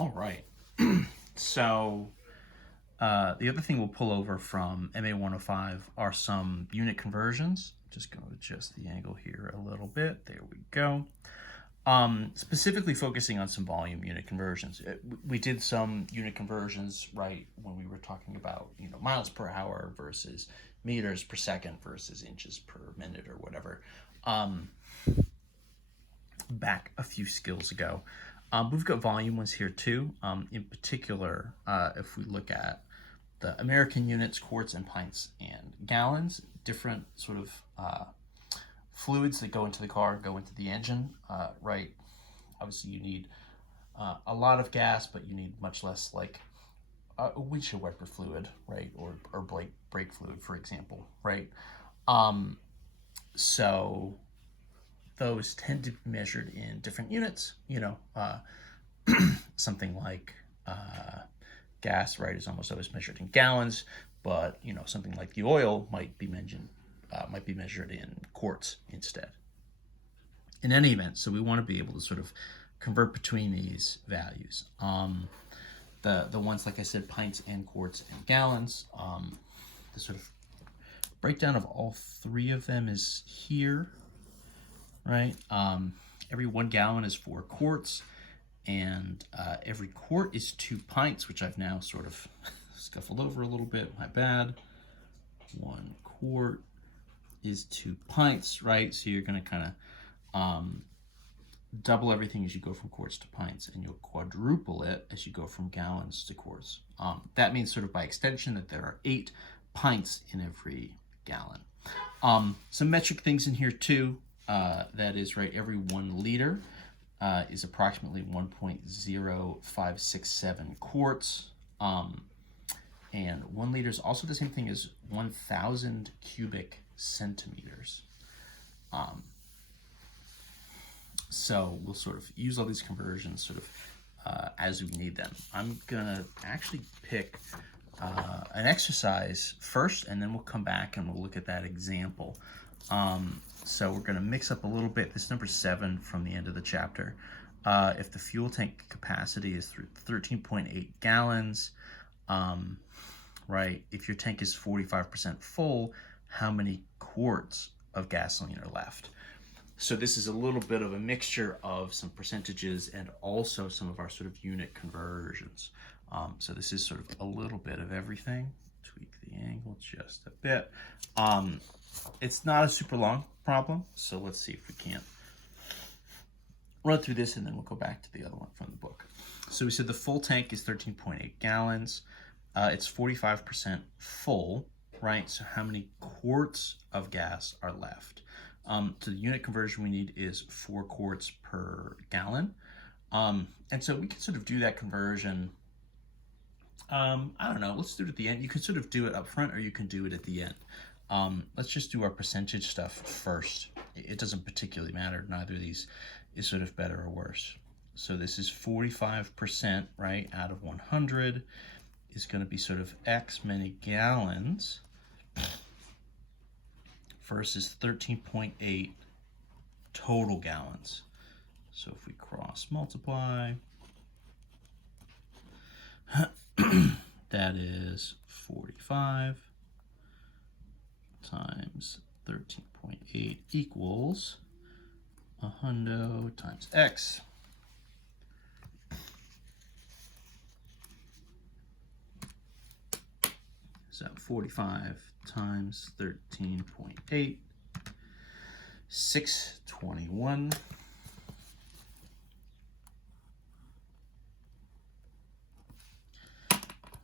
All right. So the other thing we'll pull over from MA 105 are some unit conversions. Just going to adjust the angle here a little bit. There we go. Specifically focusing on some volume unit conversions. We did some unit conversions, right, when we were talking about, miles per hour versus meters per second versus inches per minute or whatever, back a few skills ago. We've got volume ones here too. In particular, if we look at the American units, quarts and pints and gallons, different sort of fluids that go into the car, go into the engine, right? Obviously you need a lot of gas, but you need much less, like a windshield wiper fluid, right? Or brake fluid, for example, right? So those tend to be measured in different units, something like gas, right, is almost always measured in gallons, but something like the oil might be measured in quarts instead. In any event, so we want to be able to sort of convert between these values. The ones, like I said, pints and quarts and gallons. The sort of breakdown of all three of them is here, right? Every 1 gallon is 4 quarts, and every quart is 2 pints, which I've now sort of scuffled over a little bit. My bad. 1 quart is 2 pints, right? So you're going to kind of double everything as you go from quarts to pints, and you'll quadruple it as you go from gallons to quarts. That means sort of by extension that there are 8 pints in every gallon. Some metric things in here too. That is, right, every 1 liter is approximately 1.0567 quarts. And 1 liter is also the same thing as 1,000 cubic centimeters. So we'll sort of use all these conversions sort of as we need them. I'm gonna actually pick an exercise first, and then we'll come back and we'll look at that example. So we're gonna mix up a little bit. This is number 7 from the end of the chapter. If the fuel tank capacity is 13.8 gallons, right, if your tank is 45% full, how many quarts of gasoline are left? So this is a little bit of a mixture of some percentages and also some of our sort of unit conversions. So this is sort of a little bit of everything. Tweak the angle just a bit. It's not a super long problem, so let's see if we can't run through this, and then we'll go back to the other one from the book. So we said the full tank is 13.8 gallons. It's 45% full, right? So how many quarts of gas are left? So the unit conversion we need is 4 quarts per gallon. And so we can sort of do that conversion. I don't know, let's do it at the end. You can sort of do it up front, or you can do it at the end. Let's just do our percentage stuff first. It doesn't particularly matter. Neither of these is sort of better or worse. So this is 45%, right, out of 100 is going to be sort of X many gallons versus 13.8 total gallons. So if we cross multiply, that is 45 times 13.8 equals 100 times X. So 45 times 13.8, 621.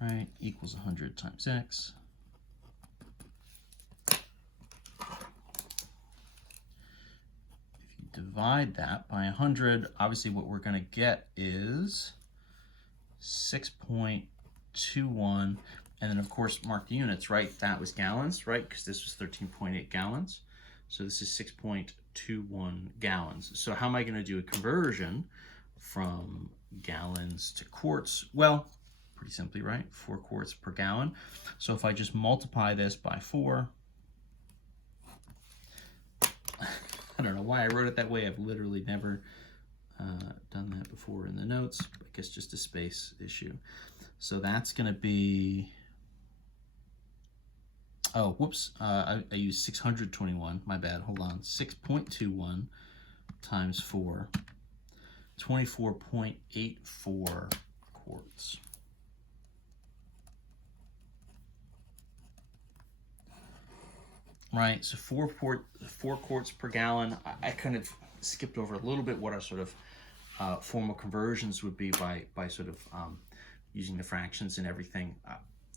Right, equals 100 times X. If you divide that by 100, obviously what we're going to get is 6.21. And then, of course, mark the units, right? That was gallons, right? Because this was 13.8 gallons. So this is 6.21 gallons. So how am I going to do a conversion from gallons to quarts? Well, pretty simply, right? 4 quarts per gallon. So if I just multiply this by 4, I don't know why I wrote it that way. I've literally never done that before in the notes. I guess just a space issue. So that's going to be, oh, whoops, I used 621, my bad, hold on, 6.21 times 4, 24.84 quarts. Right, so 4 quarts per gallon. I kind of skipped over a little bit what our sort of formal conversions would be by sort of using the fractions and everything.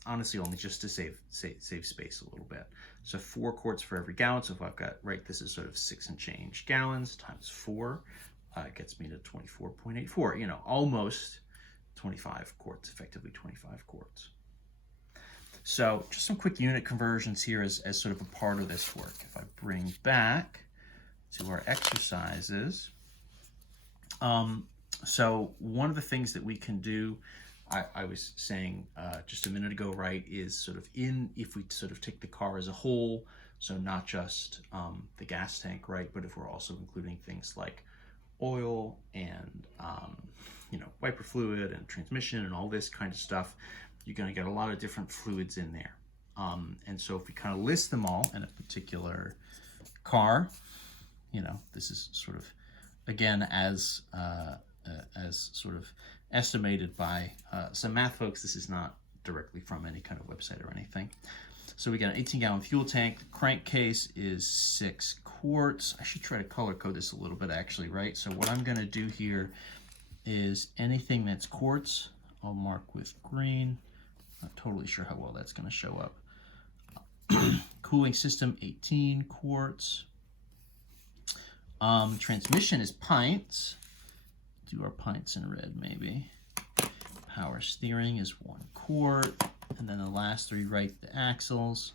Honestly, only just to save space a little bit. So 4 quarts for every gallon. So if I've got, right, this is sort of 6 and change gallons times 4, it gets me to 24.84. You know, almost 25 quarts, effectively 25 quarts. So just some quick unit conversions here as sort of a part of this work. If I bring back to our exercises, so one of the things that we can do, I was saying just a minute ago, right, is sort of if we sort of take the car as a whole, so not just the gas tank, right, but if we're also including things like oil and, you know, wiper fluid and transmission and all this kind of stuff, you're going to get a lot of different fluids in there. And so if we kind of list them all in a particular car, you know, this is sort of, again, as sort of estimated by some math folks. This is not directly from any kind of website or anything. So we got an 18-gallon fuel tank. The crankcase is 6 quarts. I should try to color code this a little bit, actually, right? So what I'm going to do here is anything that's quarts, I'll mark with green. Not totally sure how well that's going to show up. Cooling system, 18 quarts. Transmission is pints. Do our pints in red, maybe. Power steering is 1 quart. And then the last 3, right, the axles,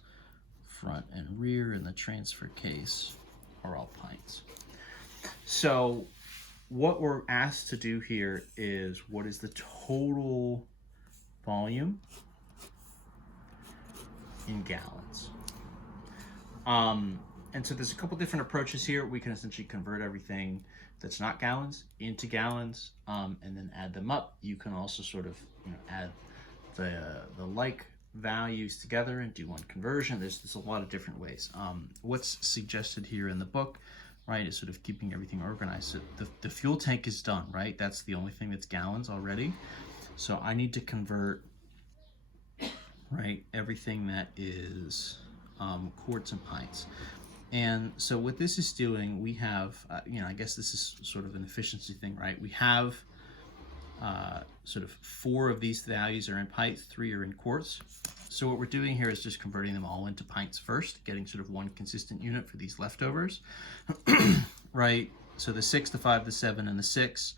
front and rear, and the transfer case are all pints. So what we're asked to do here is, what is the total volume in gallons? And so there's a couple different approaches here. We can essentially convert everything that's not gallons into gallons, and then add them up. You can also sort of, you know, add the like values together and do one conversion. There's a lot of different ways. What's suggested here in the book, right, is sort of keeping everything organized. So the fuel tank is done, right? That's the only thing that's gallons already. So I need to convert, right, everything that is quarts and pints. And so what this is doing, we have, you know, I guess this is sort of an efficiency thing, right? We have sort of 4 of these values are in pints, 3 are in quarts. So what we're doing here is just converting them all into pints first, getting sort of one consistent unit for these leftovers, right? So the 6, the 5, the 7, and the 6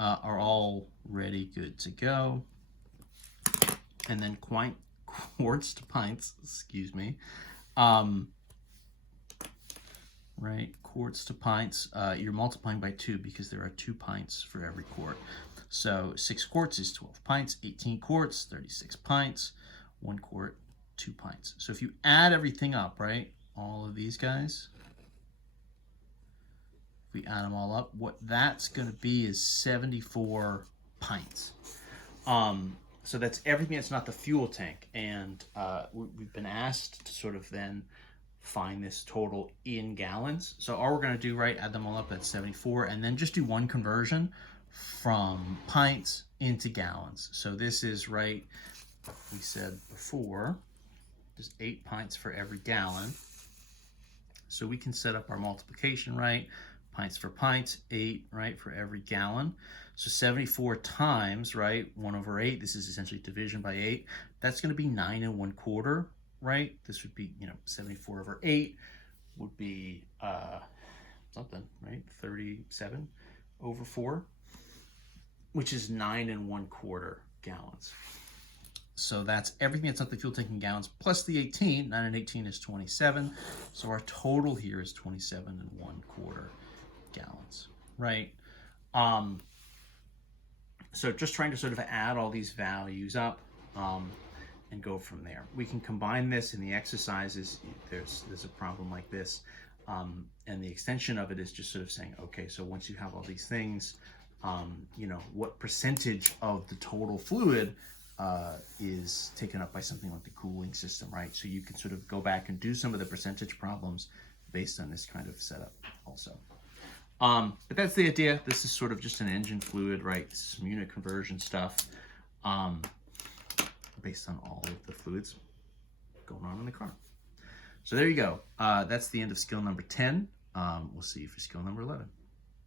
are all ready, good to go. And then quarts to pints, excuse me. Right, quarts to pints, you're multiplying by 2 because there are 2 pints for every quart. So 6 quarts is 12 pints, 18 quarts, 36 pints, 1 quart, 2 pints. So if you add everything up, right, all of these guys, if we add them all up, what that's going to be is 74 pints. So that's everything that's not the fuel tank. And we've been asked to sort of then find this total in gallons. So all we're going to do, right, add them all up, that's 74, and then just do one conversion from pints into gallons. So this is, right, we said before, just 8 pints for every gallon. So we can set up our multiplication, right? Pints for pints, 8, right, for every gallon. So 74 times, right, 1 over 8, this is essentially division by 8. That's going to be 9 1/4, right? This would be, you know, 74 over 8 would be something, right? 37 over 4, which is 9 1/4 gallons. So that's everything that's not the fuel tank in gallons plus the 18. 9 and 18 is 27. So our total here is 27 1/4 gallons, right? So just trying to sort of add all these values up and go from there. We can combine this in the exercises. There's a problem like this. And the extension of it is just sort of saying, okay, so once you have all these things, you know, what percentage of the total fluid is taken up by something like the cooling system, right? So you can sort of go back and do some of the percentage problems based on this kind of setup also. But that's the idea. This is sort of just an engine fluid, right? This is some unit conversion stuff based on all of the fluids going on in the car. So there you go. That's the end of skill number 10. We'll see you for skill number 11.